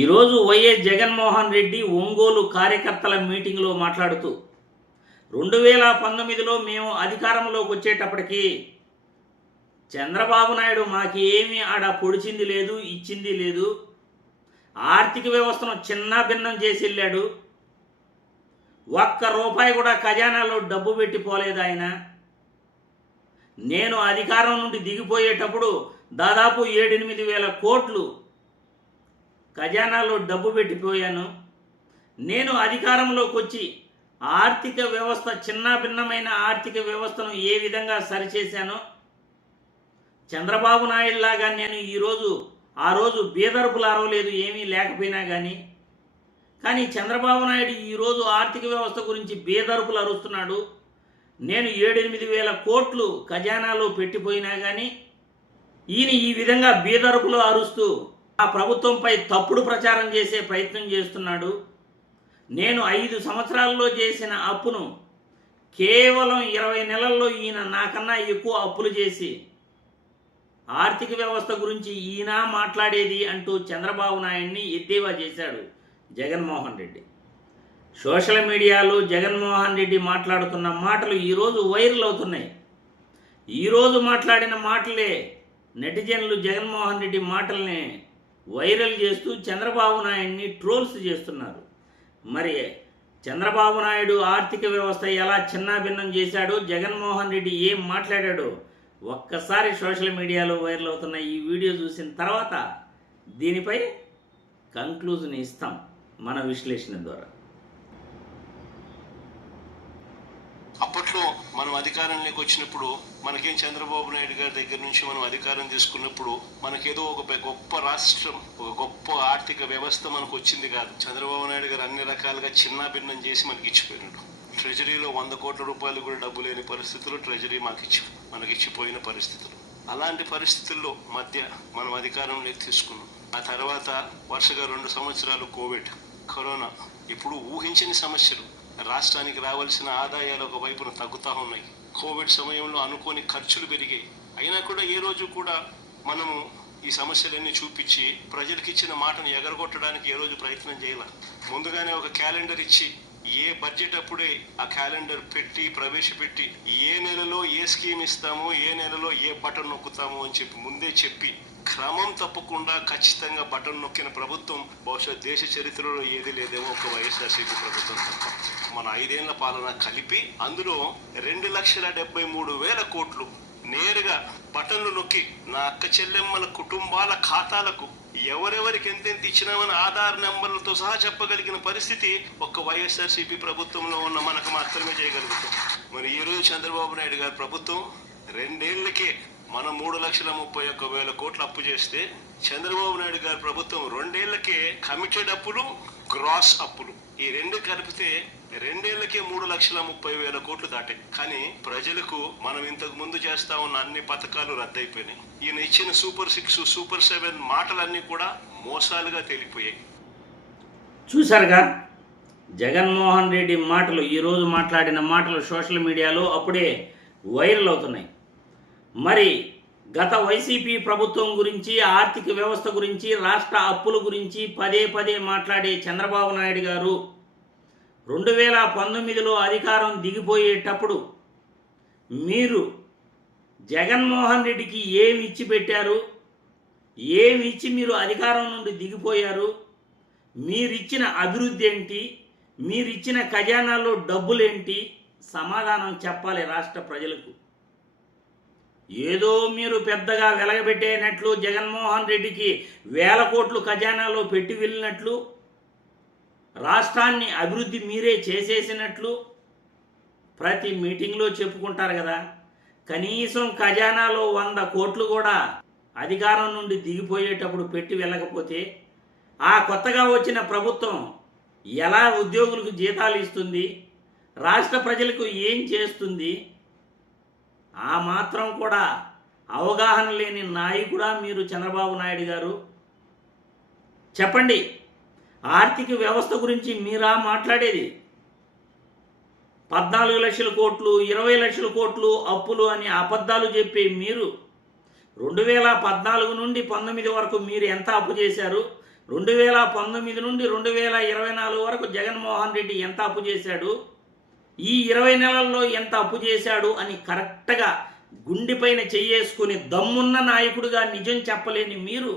ఈరోజు వైఎస్ జగన్మోహన్ రెడ్డి ఒంగోలు కార్యకర్తల మీటింగ్లో మాట్లాడుతూ 2019లో మేము అధికారంలోకి వచ్చేటప్పటికి చంద్రబాబు నాయుడు మాకు ఏమీ ఆడ పొడిచింది లేదు, ఇచ్చింది లేదు. ఆర్థిక వ్యవస్థను చిన్న భిన్నం చేసి వెళ్ళాడు. ఒక్క రూపాయి కూడా ఖజానాలో డబ్బు పెట్టిపోలేదు ఆయన. నేను అధికారం నుండి దిగిపోయేటప్పుడు దాదాపు 7-8 వేల కోట్లు ఖజానాలో డబ్బు పెట్టిపోయాను. నేను అధికారంలోకి వచ్చి ఆర్థిక వ్యవస్థ చిన్న భిన్నమైన ఆర్థిక వ్యవస్థను ఏ విధంగా సరిచేశానో చంద్రబాబు నాయుడు లాగా నేను ఆ రోజు బీదరుపులు అరవలేదు, ఏమీ లేకపోయినా కానీ చంద్రబాబు నాయుడు ఈరోజు ఆర్థిక వ్యవస్థ గురించి బీదరుపులు అరుస్తున్నాడు. నేను 7-8 వేల కోట్లు ఖజానాలో పెట్టిపోయినా కానీ ఈయన ఈ విధంగా బీదరుపులు అరుస్తూ ఆ ప్రభుత్వంపై తప్పుడు ప్రచారం చేసే ప్రయత్నం చేస్తున్నాడు. నేను 5 సంవత్సరాల్లో చేసిన అప్పును కేవలం 20 నెలల్లో ఈయన నాకన్నా ఎక్కువ అప్పులు చేసి ఆర్థిక వ్యవస్థ గురించి ఈయన మాట్లాడేది అంటూ చంద్రబాబు నాయుడిని ఎద్దేవా చేశాడు జగన్మోహన్ రెడ్డి. సోషల్ మీడియాలో జగన్మోహన్ రెడ్డి మాట్లాడుతున్న మాటలు ఈరోజు వైరల్ అవుతున్నాయి. ఈరోజు మాట్లాడిన మాటలే నెటిజన్లు జగన్మోహన్ రెడ్డి మాటల్ని వైరల్ చేస్తూ చంద్రబాబు నాయుడిని ట్రోల్స్ చేస్తున్నారు. మరి చంద్రబాబు నాయుడు ఆర్థిక వ్యవస్థ ఎలా చిన్నాభిన్నం చేశాడో, జగన్మోహన్ రెడ్డి ఏం మాట్లాడాడో ఒక్కసారి సోషల్ మీడియాలో వైరల్ అవుతున్న ఈ వీడియో చూసిన తర్వాత దీనిపై కంక్లూజన్ ఇస్తాం మన విశ్లేషణ ద్వారా. అప్పట్లో మనం అధికారంలోకి వచ్చినప్పుడు మనకేం చంద్రబాబు నాయుడు గారి దగ్గర నుంచి మనం అధికారం తీసుకున్నప్పుడు మనకేదో ఒక గొప్ప రాష్ట్రం, ఒక గొప్ప ఆర్థిక వ్యవస్థ మనకు వచ్చింది కాదు. చంద్రబాబు నాయుడు గారు అన్ని రకాలుగా చిన్న భిన్నం చేసి మనకి ఇచ్చిపోయినాడు. ట్రెజరీలో 100 కోట్ల రూపాయలు కూడా డబ్బు లేని పరిస్థితుల్లో ట్రెజరీ మనకిచ్చిపోయిన పరిస్థితులు. అలాంటి పరిస్థితుల్లో మధ్య మనం అధికారంలోకి తీసుకున్నాం. ఆ తర్వాత వరుసగా 2 సంవత్సరాలు కరోనా, ఇప్పుడు ఊహించని సమస్యలు. రాష్ట్రానికి రావాల్సిన ఆదాయాలు ఒక వైపున తగ్గుతూ ఉన్నాయి. కోవిడ్ సమయంలో అనుకోని ఖర్చులు పెరిగాయి. అయినా కూడా ఏ రోజు కూడా మనము ఈ సమస్యలన్నీ చూపించి ప్రజలకు ఇచ్చిన మాటను ఎగరగొట్టడానికి ఏ రోజు ప్రయత్నం చేయాల. ముందుగానే ఒక క్యాలెండర్ ఇచ్చి ఏ బడ్జెట్ అప్పుడే ఆ క్యాలెండర్ ప్రవేశపెట్టి ఏ నెలలో ఏ స్కీమ్ ఇస్తామో, ఏ నెలలో ఏ బటన్ నొక్కుతామో అని ముందే చెప్పి క్రమం తప్పకుండా ఖచ్చితంగా బటన్ నొక్కిన ప్రభుత్వం బహుశా దేశ చరిత్రలో ఏది లేదేమో ఒక వైఎస్ఆర్సీపీ ప్రభుత్వం తప్ప. మన 5 ఏళ్ల పాలన కలిపి అందులో 2,73,000 కోట్లు నేరుగా బటన్లు నొక్కి నా అక్క చెల్లెమ్మల కుటుంబాల ఖాతాలకు ఎవరెవరికి ఎంతెంత ఇచ్చినామని ఆధార్ నెంబర్లతో సహా చెప్పగలిగిన పరిస్థితి ఒక్క వైఎస్ఆర్సీపీ ప్రభుత్వంలో ఉన్న మనకు మాత్రమే చేయగలుగుతాం. మరి ఈరోజు చంద్రబాబు నాయుడు గారి ప్రభుత్వం 2 ఏళ్లకే మనం 3,31,000 కోట్లు అప్పు చేస్తే చంద్రబాబు నాయుడు గారి ప్రభుత్వం 2 ఏళ్లకే కమిటెడ్ అప్పులు, గ్రాస్ అప్పులు ఈ 2 కలిపితే 2 ఏళ్లకే 3,30,000 కోట్లు దాటాయి. కానీ ప్రజలకు మనం ఇంతకు ముందు చేస్తా ఉన్న అన్ని పథకాలు రద్దయిపోయినాయి. ఈయన ఇచ్చిన సూపర్ 6, సూపర్ 7 మాటలన్నీ కూడా మోసాలుగా తేలిపోయాయి. చూశారుగా జగన్మోహన్ రెడ్డి మాటలు, ఈరోజు మాట్లాడిన మాటలు సోషల్ మీడియాలో అప్పుడే వైరల్ అవుతున్నాయి. మరి గత వైసీపీ ప్రభుత్వం గురించి, ఆర్థిక వ్యవస్థ గురించి, రాష్ట్ర అప్పుల గురించి పదే మాట్లాడే చంద్రబాబు నాయుడు గారు 2019లో అధికారం దిగిపోయేటప్పుడు మీరు జగన్మోహన్ రెడ్డికి ఏమి ఇచ్చి పెట్టారు, ఏమి ఇచ్చి మీరు అధికారం నుండి దిగిపోయారు, మీరిచ్చిన అభివృద్ధి ఏంటి, మీరిచ్చిన ఖజానాలో డబ్బులేంటి, సమాధానం చెప్పాలి రాష్ట్ర ప్రజలకు. ఏదో మీరు పెద్దగా వెలగబెట్టేనట్లు, జగన్మోహన్ రెడ్డికి 1000 కోట్లు ఖజానాలో పెట్టి వెళ్ళినట్లు, రాష్ట్రాన్ని అభివృద్ధి మీరే చేసేసినట్లు ప్రతి మీటింగ్లో చెప్పుకుంటారు కదా. కనీసం ఖజానాలో 100 కోట్లు కూడా అధికారం నుండి దిగిపోయేటప్పుడు పెట్టి వెళ్ళకపోతే ఆ కొత్తగా వచ్చిన ప్రభుత్వం ఎలా ఉద్యోగులకు జీతాలు ఇస్తుంది, రాష్ట్ర ప్రజలకు ఏం చేస్తుంది? ఆ మాత్రం కూడా అవగాహన లేని నాయకుడా మీరు చంద్రబాబు నాయుడు గారు? చెప్పండి, ఆర్థిక వ్యవస్థ గురించి మీరా మాట్లాడేది? 14 లక్షల కోట్లు, 20 లక్షల కోట్లు అప్పులు అని అబద్ధాలు చెప్పే మీరు 2014 నుండి 19 వరకు మీరు ఎంత అప్పు చేశారు, 2019 నుండి 2024 వరకు జగన్మోహన్ రెడ్డి ఎంత అప్పు చేశాడు, ఈ 20 నెలల్లో ఎంత అప్పు చేశాడు అని కరెక్ట్గా గుండెపైన చెయ్యేసుకుని దమ్మున్న నాయకుడిగా నిజం చెప్పలేని మీరు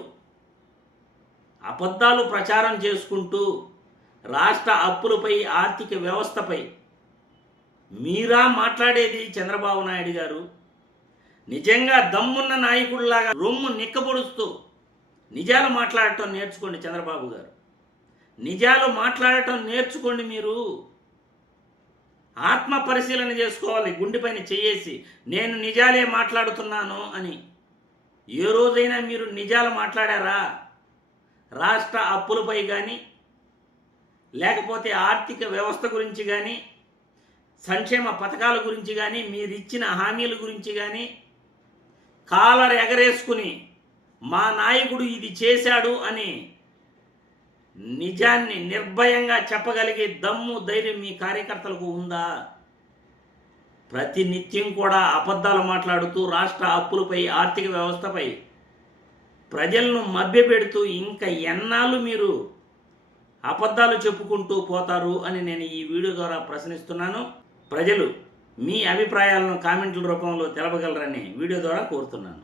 అబద్ధాలు ప్రచారం చేసుకుంటూ రాష్ట్ర అప్పులపై, ఆర్థిక వ్యవస్థపై మీరా మాట్లాడేది? చంద్రబాబు నాయుడు గారు నిజంగా దమ్మున్న నాయకుడిలాగా రొమ్ము నిక్కబొడుస్తూ నిజాలు మాట్లాడటం నేర్చుకోండి. చంద్రబాబు గారు నిజాలు మాట్లాడటం నేర్చుకోండి. మీరు ఆత్మ పరిశీలన చేసుకోవాలి. గుండెపైన చెయ్యేసి నేను నిజాలే మాట్లాడుతున్నాను అని ఏ రోజైనా మీరు నిజాలు మాట్లాడారా? రాష్ట్ర అప్పులపై కానీ, లేకపోతే ఆర్థిక వ్యవస్థ గురించి కానీ, సంక్షేమ పథకాల గురించి కానీ, మీరు ఇచ్చిన హామీల గురించి కానీ కాలర్ ఎగరేసుకుని మా నాయకుడు ఇది చేశాడు అని నిజాన్ని నిర్భయంగా చెప్పగలిగే దమ్ము, ధైర్యం మీ కార్యకర్తలకు ఉందా? ప్రతినిత్యం కూడా అబద్ధాలు మాట్లాడుతూ రాష్ట్ర అప్పులపై, ఆర్థిక వ్యవస్థపై ప్రజలను మభ్యపెడుతూ ఇంకా ఎన్నాళ్ళు మీరు అబద్ధాలు చెప్పుకుంటూ పోతారు అని నేను ఈ వీడియో ద్వారా ప్రశ్నిస్తున్నాను. ప్రజలు మీ అభిప్రాయాలను కామెంట్ల రూపంలో తెలపగలరని వీడియో ద్వారా కోరుతున్నాను.